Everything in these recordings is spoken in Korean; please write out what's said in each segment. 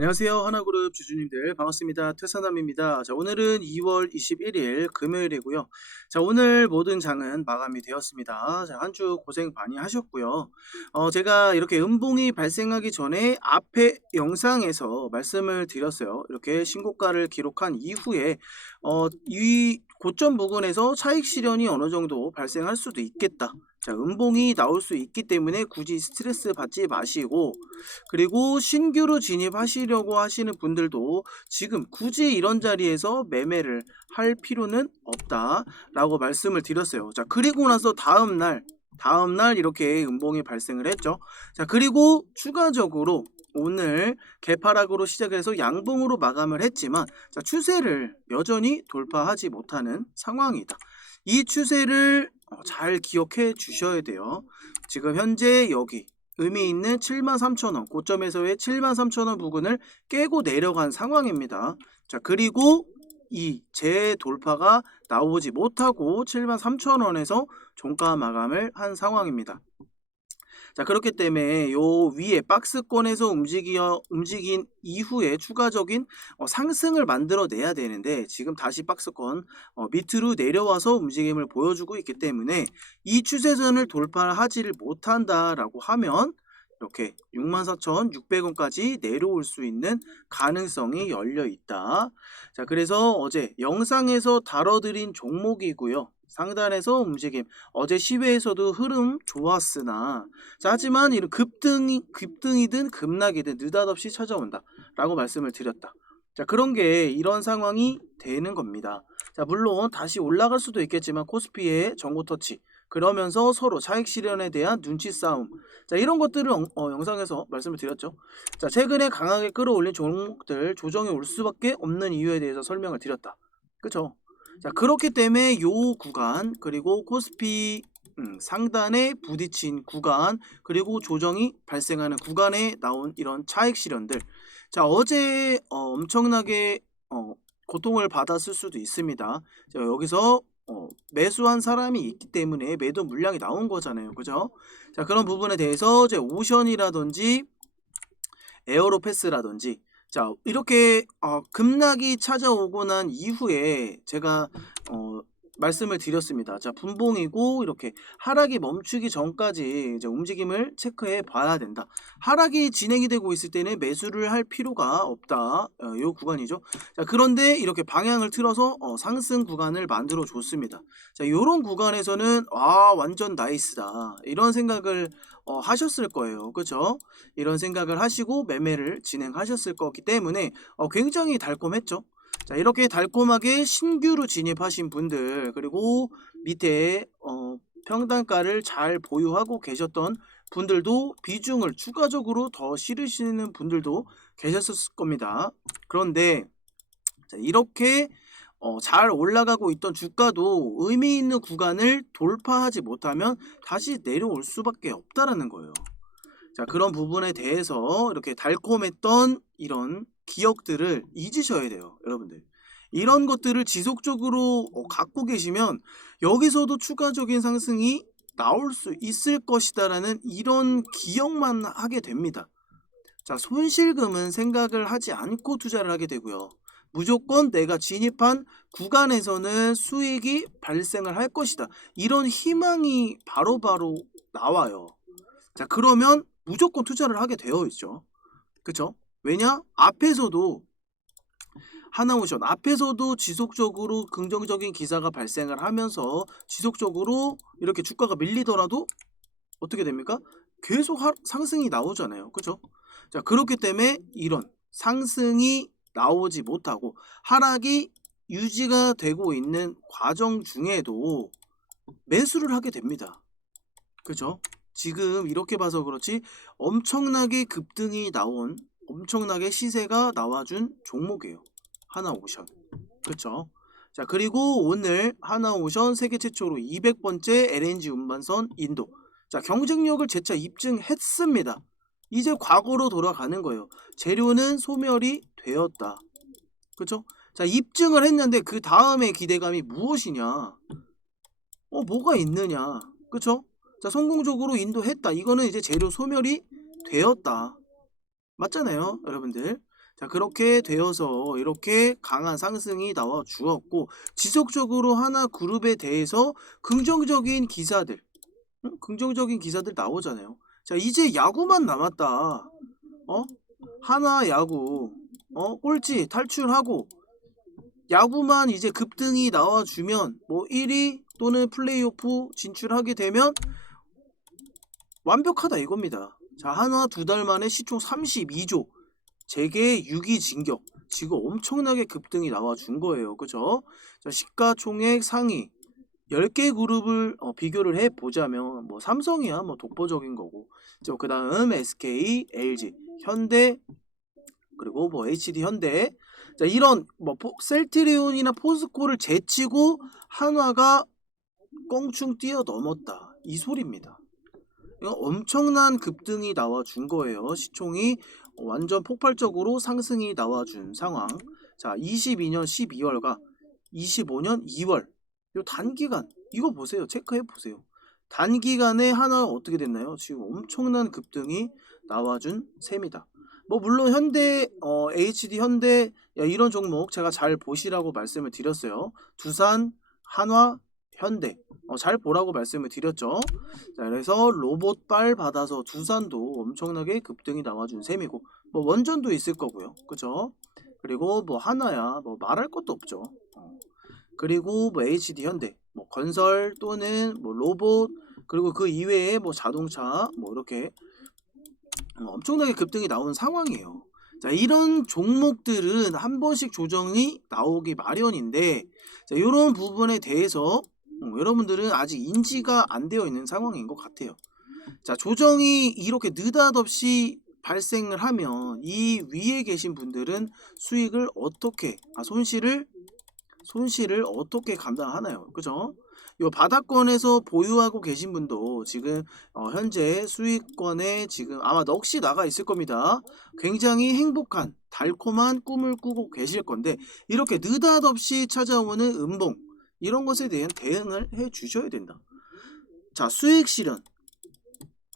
안녕하세요. 하나그룹 주주님들 반갑습니다. 퇴사남입니다. 자, 오늘은 2월 21일 금요일이고요. 자, 오늘 모든 장은 마감이 되었습니다. 자, 한 주 고생 많이 하셨고요. 어, 제가 이렇게 음봉이 발생하기 전에 앞에 영상에서 말씀을 드렸어요. 이렇게 신고가를 기록한 이후에 어, 이 고점 부근에서 차익 실현이 어느 정도 발생할 수도 있겠다. 자, 음봉이 나올 수 있기 때문에 굳이 스트레스 받지 마시고 그리고 신규로 진입하시려고 하시는 분들도 지금 굳이 이런 자리에서 매매를 할 필요는 없다라고 말씀을 드렸어요. 자, 그리고 나서 다음 날 다음 날 이렇게 음봉이 발생을 했죠. 자, 그리고 추가적으로 오늘 개파락으로 시작해서 양봉으로 마감을 했지만 자, 추세를 여전히 돌파하지 못하는 상황이다. 이 추세를 어, 잘 기억해 주셔야 돼요. 지금 현재 여기 의미 있는 73,000원 고점에서의 73,000원 부근을 깨고 내려간 상황입니다. 자 그리고 이 재돌파가 나오지 못하고 73,000원에서 종가 마감을 한 상황입니다. 자 그렇기 때문에 요 위에 박스권에서 움직여 움직인 이후에 추가적인 어, 상승을 만들어내야 되는데 지금 다시 박스권 어, 밑으로 내려와서 움직임을 보여주고 있기 때문에 이 추세선을 돌파하지를 못한다라고 하면 이렇게 64,600원까지 내려올 수 있는 가능성이 열려 있다. 자, 그래서 어제 영상에서 다뤄드린 종목이고요. 상단에서 움직임. 어제 시외에서도 흐름 좋았으나, 자, 하지만 이런 급등이, 급등이든 급락이든 느닷없이 찾아온다. 라고 말씀을 드렸다. 자, 그런 게 이런 상황이 되는 겁니다. 자, 물론 다시 올라갈 수도 있겠지만 코스피의 정고 터치. 그러면서 서로 차익 실현에 대한 눈치 싸움. 자, 이런 것들을 어, 어, 영상에서 말씀을 드렸죠. 자, 최근에 강하게 끌어올린 종목들 조정이 올 수밖에 없는 이유에 대해서 설명을 드렸다. 그쵸? 자, 그렇기 때문에 요 구간, 그리고 코스피 음, 상단에 부딪힌 구간, 그리고 조정이 발생하는 구간에 나온 이런 차익 실현들. 자, 어제 어, 엄청나게 어, 고통을 받았을 수도 있습니다. 자, 여기서 어, 매수한 사람이 있기 때문에 매도 물량이 나온 거잖아요. 그죠? 자, 그런 부분에 대해서 이제 오션이라든지 에어로패스라든지 자, 이렇게 어, 급락이 찾아오고 난 이후에 제가 어, 말씀을 드렸습니다. 자, 분봉이고 이렇게 하락이 멈추기 전까지 이제 움직임을 체크해 봐야 된다. 하락이 진행이 되고 있을 때는 매수를 할 필요가 없다. 어, 이 구간이죠. 자, 그런데 이렇게 방향을 틀어서 어, 상승 구간을 만들어 줬습니다. 자, 이런 구간에서는 아, 완전 나이스다. 이런 생각을 어, 하셨을 거예요. 그죠? 이런 생각을 하시고 매매를 진행하셨을 거기 때문에 어, 굉장히 달콤했죠. 자, 이렇게 달콤하게 신규로 진입하신 분들, 그리고 밑에 어, 평단가를 잘 보유하고 계셨던 분들도 비중을 추가적으로 더 실으시는 분들도 계셨을 겁니다. 그런데 자, 이렇게 어, 잘 올라가고 있던 주가도 의미 있는 구간을 돌파하지 못하면 다시 내려올 수밖에 없다라는 거예요. 자, 그런 부분에 대해서 이렇게 달콤했던 이런 기억들을 잊으셔야 돼요, 여러분들. 이런 것들을 지속적으로 어, 갖고 계시면 여기서도 추가적인 상승이 나올 수 있을 것이다라는 이런 기억만 하게 됩니다. 자, 손실금은 생각을 하지 않고 투자를 하게 되고요. 무조건 내가 진입한 구간에서는 수익이 발생을 할 것이다. 이런 희망이 바로바로 바로 나와요. 자, 그러면 무조건 투자를 하게 되어 있죠. 그쵸? 왜냐? 앞에서도 하나오션 앞에서도 지속적으로 긍정적인 기사가 발생을 하면서 지속적으로 이렇게 주가가 밀리더라도 어떻게 됩니까? 계속 하, 상승이 나오잖아요. 그죠? 자, 그렇기 때문에 이런 상승이 나오지 못하고 하락이 유지가 되고 있는 과정 중에도 매수를 하게 됩니다. 그죠? 지금 이렇게 봐서 그렇지 엄청나게 급등이 나온 엄청나게 시세가 나와준 종목이에요. 하나오션. 그쵸? 자, 그리고 오늘 하나오션 세계 최초로 200번째 LNG 운반선 인도. 자, 경쟁력을 재차 입증했습니다. 이제 과거로 돌아가는 거예요. 재료는 소멸이 되었다. 그쵸? 자, 입증을 했는데 그 다음에 기대감이 무엇이냐? 어, 뭐가 있느냐? 그쵸? 자, 성공적으로 인도했다. 이거는 이제 재료 소멸이 되었다. 맞잖아요, 여러분들. 자, 그렇게 되어서 이렇게 강한 상승이 나와 주었고, 지속적으로 하나 그룹에 대해서 긍정적인 기사들, 응? 긍정적인 기사들 나오잖아요. 자, 이제 야구만 남았다. 어? 하나 야구, 어? 꼴찌 탈출하고, 야구만 이제 급등이 나와주면, 뭐 1위 또는 플레이오프 진출하게 되면, 완벽하다 이겁니다. 자, 한화 두달 만에 시총 32조. 재계 6위 진격. 지금 엄청나게 급등이 나와 준 거예요. 그죠? 자, 시가총액 상위 10개 그룹을 어, 비교를 해 보자면 뭐 삼성이야 뭐 독보적인 거고. 저 그다음 SK, LG, 현대 그리고 뭐 HD 현대. 자, 이런 뭐 포- 셀트리온이나 포스코를 제치고 한화가 껑충 뛰어넘었다. 이 소리입니다. 이거 엄청난 급등이 나와 준 거예요. 시총이 완전 폭발적으로 상승이 나와 준 상황. 자, 22년 12월과 25년 2월. 요 단기간 이거 보세요. 체크해 보세요. 단기간에 하나 어떻게 됐나요? 지금 엄청난 급등이 나와 준 셈이다. 뭐 물론 현대 어, HD 현대 야, 이런 종목 제가 잘 보시라고 말씀을 드렸어요. 두산, 한화, 현대 어, 잘 보라고 말씀을 드렸죠. 자, 그래서 로봇발 받아서 두산도 엄청나게 급등이 나와준 셈이고, 뭐 원전도 있을 거고요. 그죠? 그리고 뭐 하나야, 뭐 말할 것도 없죠. 어. 그리고 뭐 HD 현대, 뭐 건설 또는 뭐 로봇, 그리고 그 이외에 뭐 자동차, 뭐 이렇게 어, 엄청나게 급등이 나온 상황이에요. 자, 이런 종목들은 한 번씩 조정이 나오기 마련인데, 자, 이런 부분에 대해서 어, 여러분들은 아직 인지가 안 되어 있는 상황인 것 같아요. 자, 조정이 이렇게 느닷없이 발생을 하면 이 위에 계신 분들은 수익을 어떻게, 아, 손실을, 손실을 어떻게 감당하나요? 그죠? 요 바닥권에서 보유하고 계신 분도 지금 어, 현재 수익권에 지금 아마 넋이 나가 있을 겁니다. 굉장히 행복한 달콤한 꿈을 꾸고 계실 건데 이렇게 느닷없이 찾아오는 음봉 이런 것에 대한 대응을 해 주셔야 된다. 자, 수익 실현,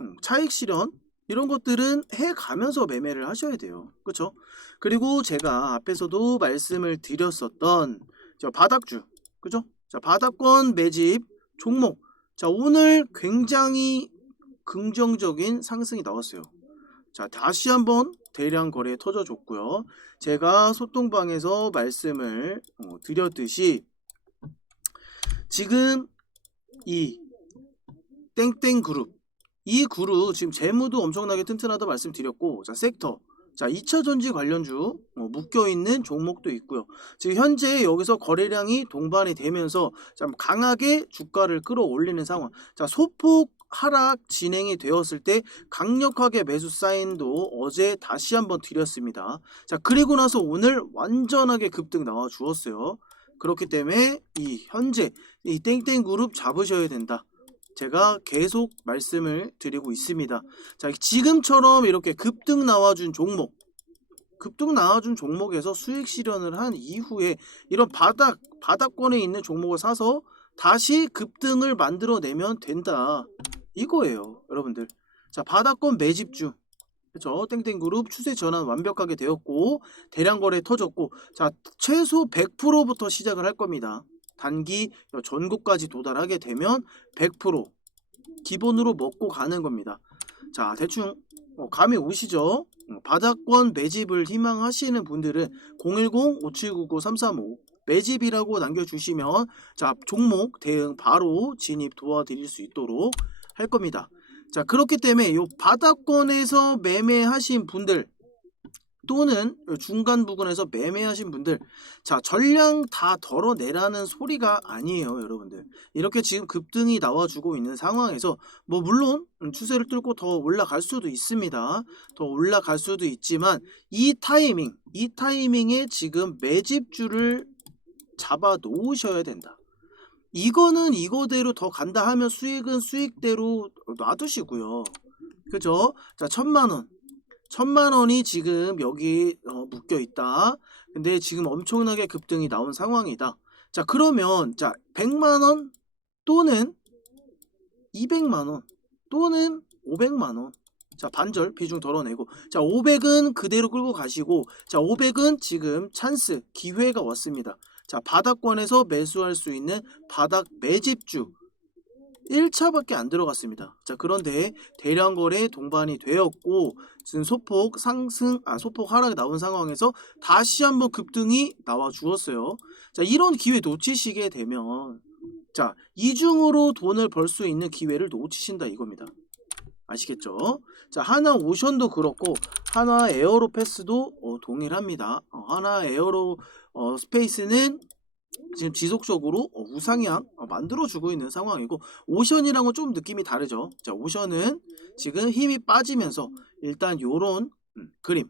음, 차익 실현 이런 것들은 해 가면서 매매를 하셔야 돼요. 그렇죠? 그리고 제가 앞에서도 말씀을 드렸었던 저 바닥주, 그죠? 자, 바닥권 매집 종목. 자, 오늘 굉장히 긍정적인 상승이 나왔어요. 자, 다시 한번 대량 거래 터져줬고요. 제가 소통방에서 말씀을 어, 드렸듯이 지금 이 땡땡 그룹 이 그룹 지금 재무도 엄청나게 튼튼하다 말씀드렸고 자 섹터 자 2차 전지 관련주 어, 묶여 있는 종목도 있고요. 지금 현재 여기서 거래량이 동반이 되면서 좀 강하게 주가를 끌어올리는 상황. 자 소폭 하락 진행이 되었을 때 강력하게 매수 사인도 어제 다시 한번 드렸습니다. 자 그리고 나서 오늘 완전하게 급등 나와 주었어요. 그렇기 때문에 이 현재 이 땡땡 그룹 잡으셔야 된다. 제가 계속 말씀을 드리고 있습니다. 자, 지금처럼 이렇게 급등 나와준 종목, 급등 나와준 종목에서 수익 실현을 한 이후에 이런 바닥, 바닥권에 있는 종목을 사서 다시 급등을 만들어내면 된다. 이거예요, 여러분들. 자, 바닥권 매집주. 그렇죠. 땡땡 그룹 추세 전환 완벽하게 되었고 대량 거래 터졌고 자 최소 100%부터 시작을 할 겁니다. 단기 전고까지 도달하게 되면 100% 기본으로 먹고 가는 겁니다. 자 대충 어, 감이 오시죠? 어, 바닥권 매집을 희망하시는 분들은 010-5799-335 매집이라고 남겨주시면 자 종목 대응 바로 진입 도와드릴 수 있도록 할 겁니다. 자 그렇기 때문에 요 바닥권에서 매매하신 분들 또는 중간 부근에서 매매하신 분들 자 전량 다 덜어내라는 소리가 아니에요 여러분들. 이렇게 지금 급등이 나와주고 있는 상황에서 뭐 물론 추세를 뚫고 더 올라갈 수도 있습니다. 더 올라갈 수도 있지만 이 타이밍 이 타이밍에 지금 매집주를 잡아 놓으셔야 된다 이거는 이거대로 더 간다 하면 수익은 수익대로 놔두시고요 그죠 자 천만 원 천만 원이 지금 여기 어, 묶여 있다. 근데 지금 엄청나게 급등이 나온 상황이다. 자, 그러면 자, 100만 원 또는 200만 원 또는 500만 원. 자, 반절 비중 덜어내고. 자, 500은 그대로 끌고 가시고. 자, 500은 지금 찬스, 기회가 왔습니다. 자, 바닥권에서 매수할 수 있는 바닥 매집주. 1차밖에 안 들어갔습니다. 자, 그런데 대량 거래 동반이 되었고 지금 소폭 상승 아 소폭 하락이 나온 상황에서 다시 한번 급등이 나와 주었어요. 자, 이런 기회 놓치시게 되면 자, 이중으로 돈을 벌 수 있는 기회를 놓치신다 이겁니다. 아시겠죠? 자, 하나 오션도 그렇고 하나 에어로 패스도 어, 동일합니다. 어, 하나 에어로 어, 스페이스는 지금 지속적으로 어, 우상향 어, 만들어주고 있는 상황이고 오션이랑은 좀 느낌이 다르죠. 자, 오션은 지금 힘이 빠지면서 일단 요런 음, 그림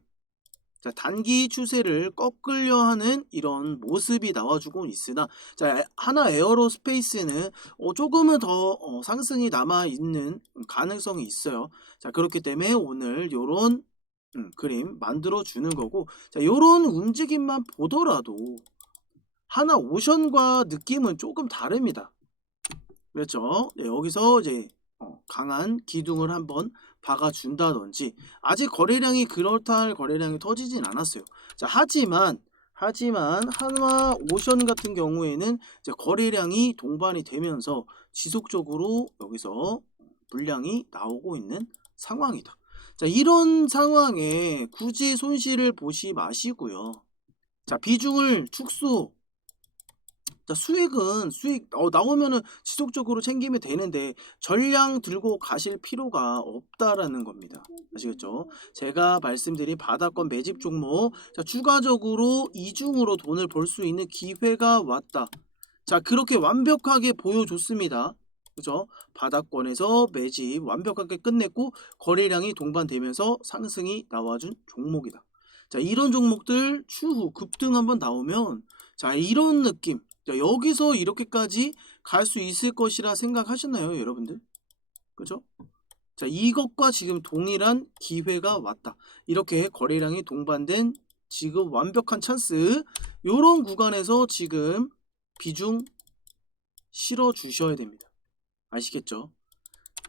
자, 단기 추세를 꺾으려 하는 이런 모습이 나와주고 있으나 자, 하나 에어로스페이스는 어, 조금은 더 어, 상승이 남아 있는 가능성이 있어요. 자, 그렇기 때문에 오늘 요런 음, 그림 만들어 주는 거고 자, 요런 움직임만 보더라도 하나 오션과 느낌은 조금 다릅니다. 그렇죠? 네, 여기서 이제 어, 강한 기둥을 한번 박아준다든지 아직 거래량이 그렇다 할 거래량이 터지진 않았어요. 자 하지만 하지만 한화 오션 같은 경우에는 이제 거래량이 동반이 되면서 지속적으로 여기서 물량이 나오고 있는 상황이다. 자 이런 상황에 굳이 손실을 보시 마시고요. 자 비중을 축소 자, 수익은 수익 어, 나오면은 지속적으로 챙기면 되는데 전량 들고 가실 필요가 없다라는 겁니다. 아시겠죠? 제가 말씀드린 바닥권 매집 종목 자, 추가적으로 이중으로 돈을 벌 수 있는 기회가 왔다. 자, 그렇게 완벽하게 보여줬습니다. 그죠? 바닥권에서 매집 완벽하게 끝냈고 거래량이 동반되면서 상승이 나와준 종목이다. 자, 이런 종목들 추후 급등 한번 나오면 자, 이런 느낌 자, 여기서 이렇게까지 갈 수 있을 것이라 생각하셨나요, 여러분들? 그죠? 자, 이것과 지금 동일한 기회가 왔다. 이렇게 거래량이 동반된 지금 완벽한 찬스. 요런 구간에서 지금 비중 실어 주셔야 됩니다. 아시겠죠?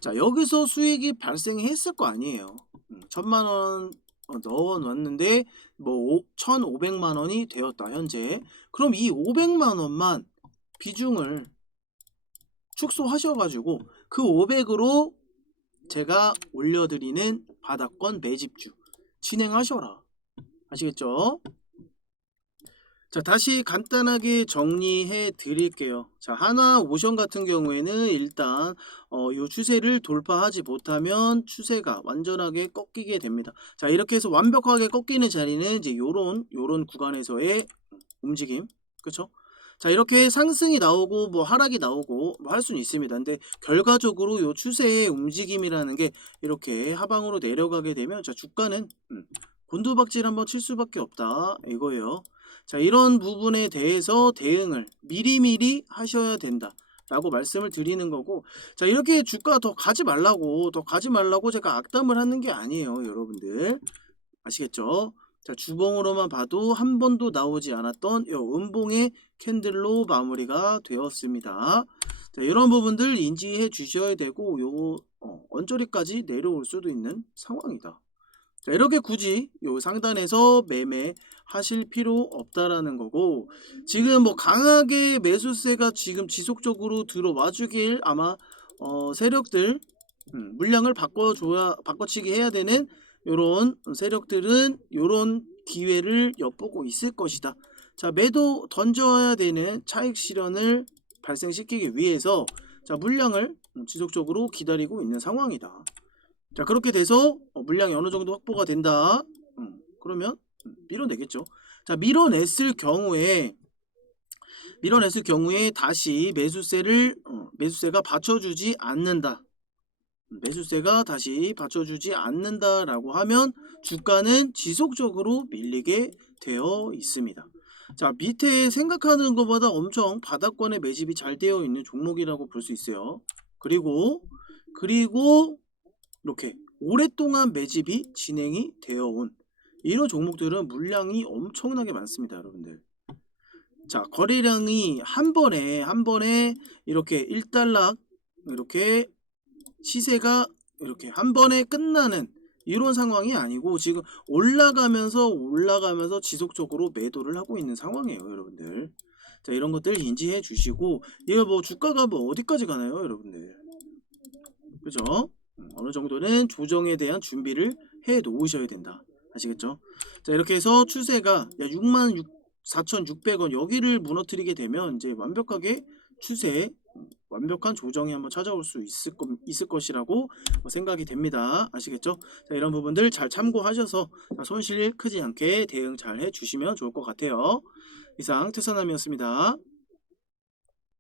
자, 여기서 수익이 발생했을 거 아니에요. 음, 천만 원 어, 넣어 놨는데 뭐 1,500만 원이 되었다 현재. 그럼 이 500만 원만 비중을 축소하셔 가지고 그 500으로 제가 올려드리는 바닥권 매집주 진행하셔라. 아시겠죠? 자, 다시 간단하게 정리해 드릴게요. 자, 하나 오션 같은 경우에는 일단 어, 요 추세를 돌파하지 못하면 추세가 완전하게 꺾이게 됩니다. 자, 이렇게 해서 완벽하게 꺾이는 자리는 이제 요런 요런 구간에서의 움직임. 그렇죠? 자, 이렇게 상승이 나오고 뭐 하락이 나오고 뭐 할 수는 있습니다. 근데 결과적으로 요 추세의 움직임이라는 게 이렇게 하방으로 내려가게 되면 자, 주가는 음, 곤두박질 한번 칠 수밖에 없다. 이거예요. 자, 이런 부분에 대해서 대응을 미리미리 하셔야 된다. 라고 말씀을 드리는 거고 자 이렇게 주가 더 가지 말라고 더 가지 말라고 제가 악담을 하는 게 아니에요 여러분들. 아시겠죠? 자 주봉으로만 봐도 한 번도 나오지 않았던 요 음봉의 캔들로 마무리가 되었습니다. 자 이런 부분들 인지해 주셔야 되고 요 어, 언저리까지 내려올 수도 있는 상황이다 자, 이렇게 굳이 요 상단에서 매매 하실 필요 없다라는 거고 지금 뭐 강하게 매수세가 지금 지속적으로 들어와 주길 아마 어, 세력들 음, 물량을 바꿔줘야 바꿔치기 해야 되는 요런 세력들은 요런 기회를 엿보고 있을 것이다. 자 매도 던져야 되는 차익 실현을 발생시키기 위해서 자 물량을 지속적으로 기다리고 있는 상황이다. 자 그렇게 돼서 어, 물량이 어느 정도 확보가 된다. 음, 그러면 밀어내겠죠. 자 밀어냈을 경우에 밀어냈을 경우에 다시 매수세를 어, 매수세가 받쳐주지 않는다. 매수세가 다시 받쳐주지 않는다라고 하면 주가는 지속적으로 밀리게 되어 있습니다. 자 밑에 생각하는 것보다 엄청 바닥권의 매집이 잘 되어 있는 종목이라고 볼 수 있어요. 그리고 그리고 이렇게 오랫동안 매집이 진행이 되어 온 이런 종목들은 물량이 엄청나게 많습니다, 여러분들. 자, 거래량이 한 번에 한 번에 이렇게 1달러 이렇게 시세가 이렇게 한 번에 끝나는 이런 상황이 아니고 지금 올라가면서 올라가면서 지속적으로 매도를 하고 있는 상황이에요, 여러분들. 자, 이런 것들 인지해 주시고 얘가 뭐 주가가 뭐 어디까지 가나요, 여러분들? 그죠? 음, 어느 정도는 조정에 대한 준비를 해 놓으셔야 된다. 아시겠죠? 자, 이렇게 해서 추세가 6만 4,600원 여기를 무너뜨리게 되면 이제 완벽하게 추세 음, 완벽한 조정이 한번 찾아올 수 있을, 것, 있을 것이라고 어, 생각이 됩니다. 아시겠죠? 자, 이런 부분들 잘 참고하셔서 자, 손실 크지 않게 대응 잘 해주시면 좋을 것 같아요. 이상 태선남이었습니다.